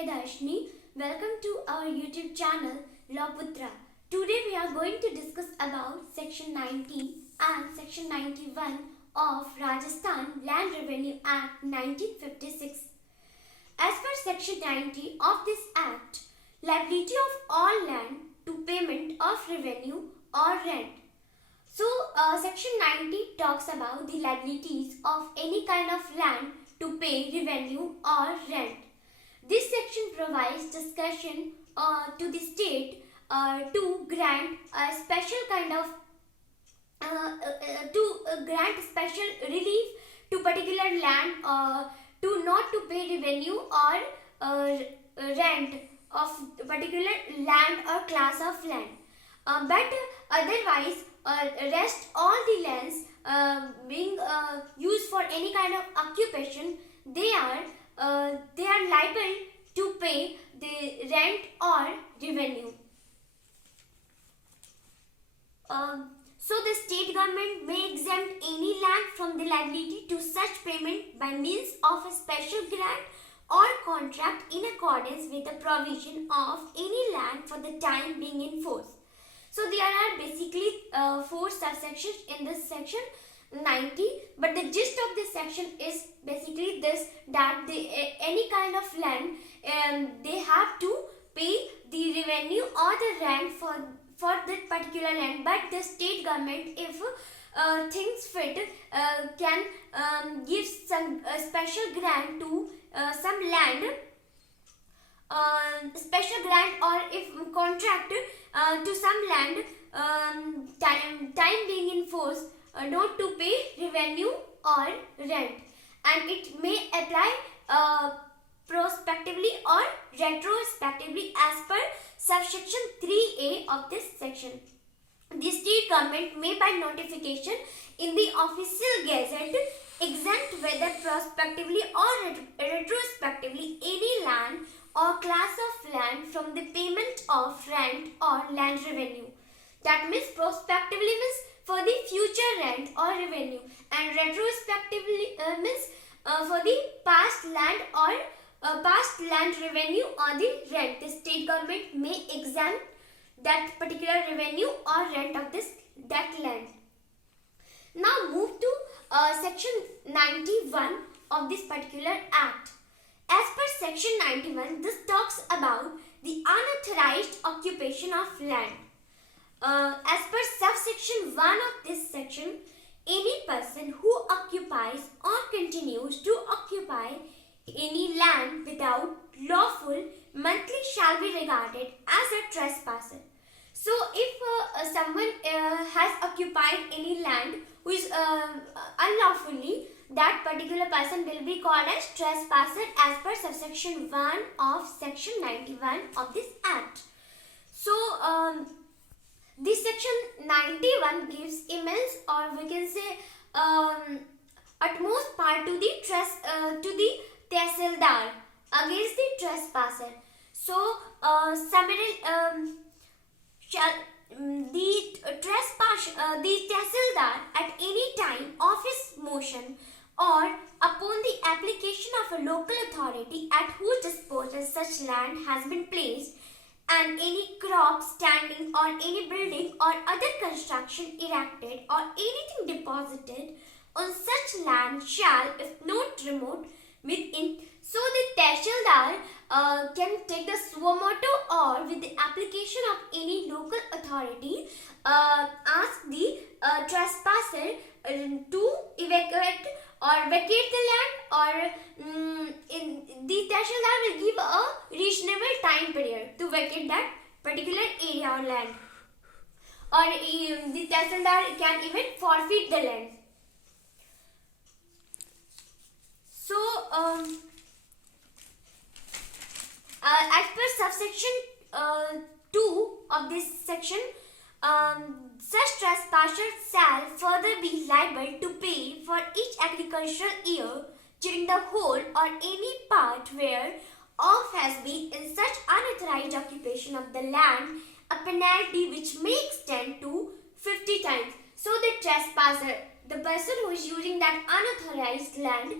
Priyadarshini. Welcome to our YouTube channel LawPutra. Today we are going to discuss about Section 90 and Section 91 of Rajasthan Land Revenue Act 1956. As per Section 90 of this Act, liability of all land to payment of revenue or rent. So, Section 90 talks about the liabilities of any kind of land to pay revenue or rent. This section provides discretion to the state to grant a special kind of grant special relief to particular land to not to pay revenue or rent of particular land or class of land. But otherwise, rest all the lands being used for any kind of occupation, they are liable to pay the rent or revenue. So the state government may exempt any land from the liability to such payment by means of a special grant or contract in accordance with the provision of any land for the time being in force. So there are basically 4 subsections in this section 90, but the gist of this section is basically this, that any kind of land they have to pay the revenue or the rent for that particular land, but the state government, if things fit, can give some special grant to some land, special grant, or if contract to some land time being in force not to pay revenue or rent, and it may apply prospectively or retrospectively as per subsection 3A of this section. The state government may by notification in the official gazette exempt whether prospectively or retrospectively any land or class of land from the payment of rent or land revenue. That means prospectively means for the future rent or revenue, and retrospectively means for the past land or past land revenue or the rent. The state government may exempt that particular revenue or rent of that land. Now move to section 91 of this particular act. As per section 91, this talks about the unauthorized occupation of land. As per subsection 1 of this section, any person who occupies or continues to occupy any land without lawful monthly shall be regarded as a trespasser. So, if someone has occupied any land who is unlawfully, that particular person will be called as trespasser as per subsection 1 of section 91 of this act. So, this section 91 gives immense, or we can say utmost power to the tehsildar against the trespasser. So, the tehsildar at any time of his motion or upon the application of a local authority at whose disposal such land has been placed, and any crop standing or any building or other construction erected or anything deposited on such land shall, if not removed within. So the tehsildar can take the suo motu or with the application of any local authority ask the trespasser to evacuate or vacate the land, or the tehsildar will give a reasonable time period to vacate that particular area or land, or the tehsildar can even forfeit the land. So, as per subsection 2 of this section, such trespasser shall further be liable to pay for each agricultural year during the whole or any part where off has been in such unauthorized occupation of the land a penalty which may extend to 50 times. So the trespasser, the person who is using that unauthorized land,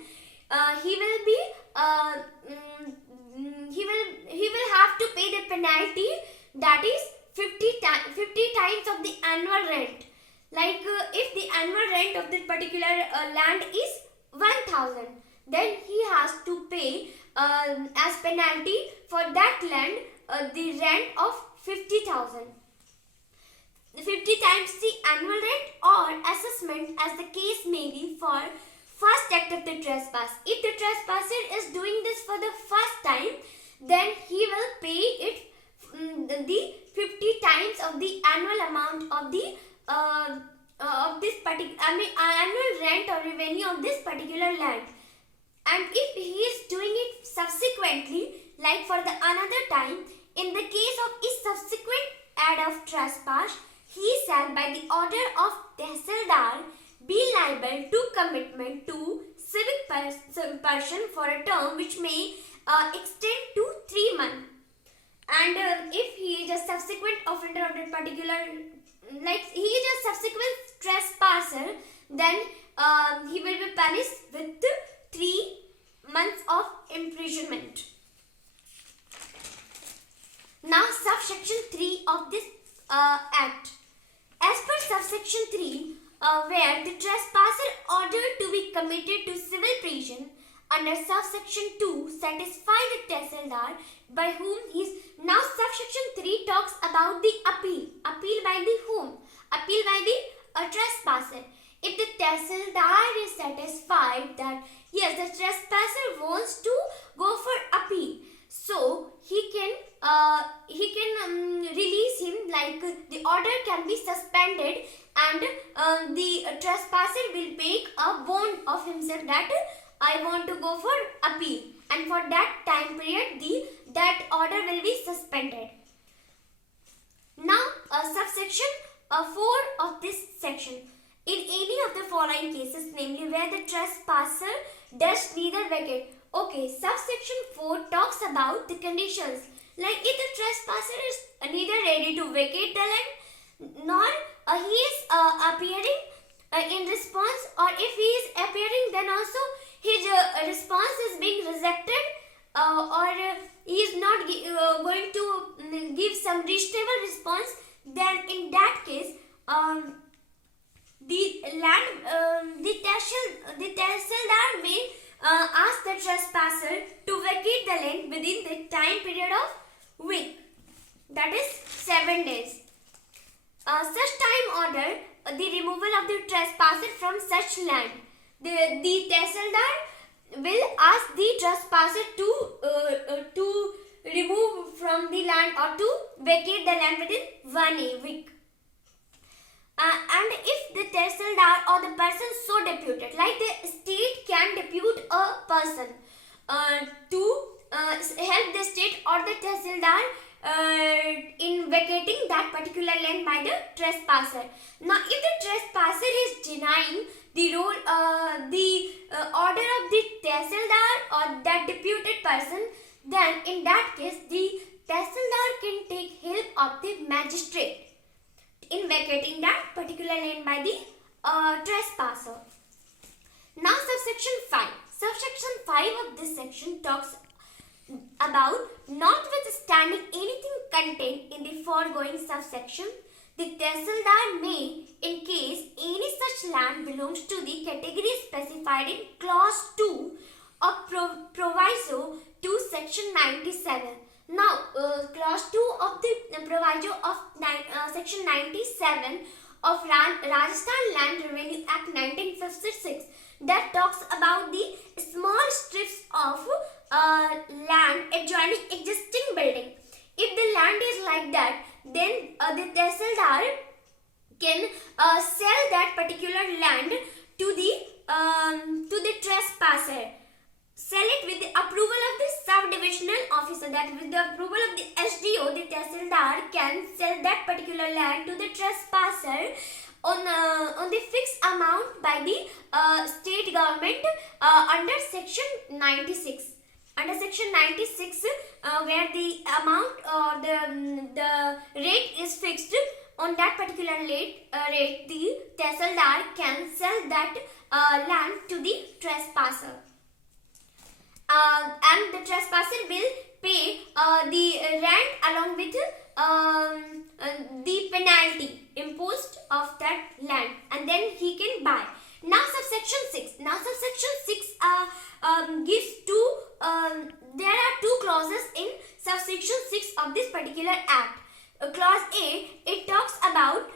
he will penalty, that is 50 times of the annual rent. Like if the annual rent of the particular land is 1,000, then he has to pay as penalty for that land the rent of 50,000. 50 times the annual rent or assessment, as the case may be, for first act of the trespass. If the trespasser is doing this for the first time, then he will pay it the 50 times of the annual amount of the of this particular annual rent or revenue of this particular land. And if he is doing it subsequently, like for the another time, in the case of each subsequent act of trespass, he shall by the order of Tehsildar be liable to commitment to civic person for a term which may extend to 3 months. And if he is a subsequent offender of that particular, like he is a subsequent trespasser, then he will be punished with 3 months of imprisonment. Now subsection 3 of this act. As per subsection 3, where the trespasser ordered to be committed to civil prison under subsection 2 satisfy the Tehsildar by whom he is. Now subsection 3 talks about the appeal. Appeal by the whom? Appeal by the trespasser. If the Tehsildar is satisfied that yes, the trespasser wants to go for appeal, so he can release him, like the order can be suspended, and the trespasser will make a bond of himself that I want to go for appeal, and for that time period that order will be suspended. Now subsection 4 of this section. In any of the following cases, namely where the trespasser does neither vacate. Okay, subsection 4 talks about the conditions. Like if the trespasser is neither ready to vacate the land, nor he is appearing in response, or if he is appearing, then also his response is being rejected, or he is not going to give some reasonable response, then in that case the Tehsildar may ask the trespasser to vacate the land within the time period of week, that is 7 days. Such time order the removal of the trespasser from such land. The Tehsildar will ask the trespasser to remove from the land or to vacate the land within 1 week. And if the Tehsildar or the person so deputed, like the state can depute a person to help the state or the Tehsildar in vacating that particular land by the trespasser. Now, if the trespasser is denying the order of the Tehsildar or that deputed person, then in that case the Tehsildar can take help of the magistrate in vacating that particular land by the trespasser. Now subsection 5. Subsection 5 of this section talks about notwithstanding anything contained in the foregoing subsection, the Tehsildar may, in case any such land belongs to the category specified in clause 2 of proviso to section 97. Now, clause 2 of the proviso of section 97 of Rajasthan Land Revenue Act 1956, that talks about the small strips of land adjoining existing building. If the land is like that, then the Tehsildar can sell that particular land to the trespasser. Sell it with the approval of the subdivisional officer, that with the approval of the SDO, the Tehsildar can sell that particular land to the trespasser on the fixed amount by the state government under section 96. Under section 96, where the amount or the rate is fixed, on that particular rate, the Tehsildar can sell that land to the trespasser. And the trespasser trespasser will pay the rent along with the penalty imposed of that land, and then he can buy. Now subsection 6. Now subsection 6 gives two. There are two clauses in subsection 6 of this particular act. Clause A, it talks about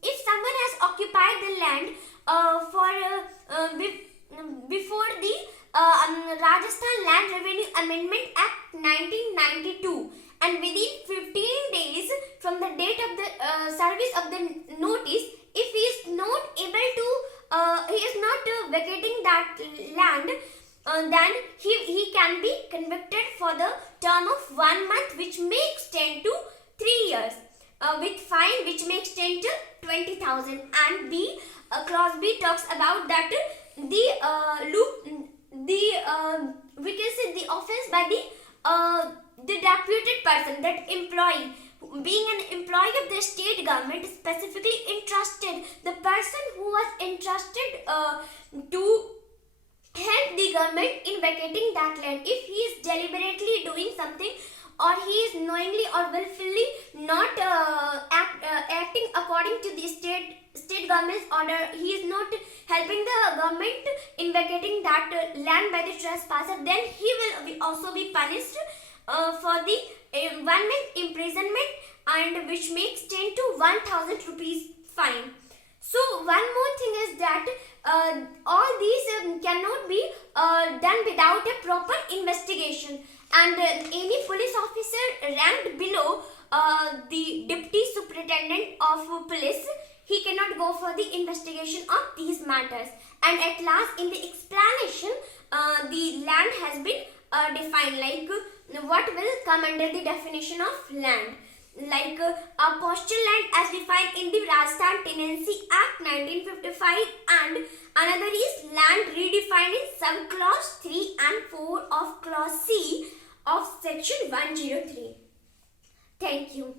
if someone has occupied the land before the Rajasthan Land Revenue Amendment Act 1992, and within 15 days from the date of the service of the notice, if he is not able to, he is not vacating that land, then he can be convicted for the term of 1 month, which may extend to 3 years, with fine which may extend to 20,000. And B, clause B talks about that we can say the offense by the deputed person, that employee, being an employee of the state government, specifically entrusted, the person who was entrusted to help the government in vacating that land, if he is deliberately doing something, or he is knowingly or willfully not acting according to the state government's order, he is not helping the government in vacating that land by the trespasser, then he will also be punished for the 1 month imprisonment, and which may extend to 1,000 rupees fine. So one more thing is that all these cannot be done without a proper investigation, and any police officer ranked below the deputy superintendent of police, he cannot go for the investigation of these matters. And at last, in the explanation, the land has been defined, like what will come under the definition of land, like a postal land as defined in the Rajasthan Tenancy Act 1955, and another is land redefined in subclause 3 and 4 of clause C of section 103. Thank you.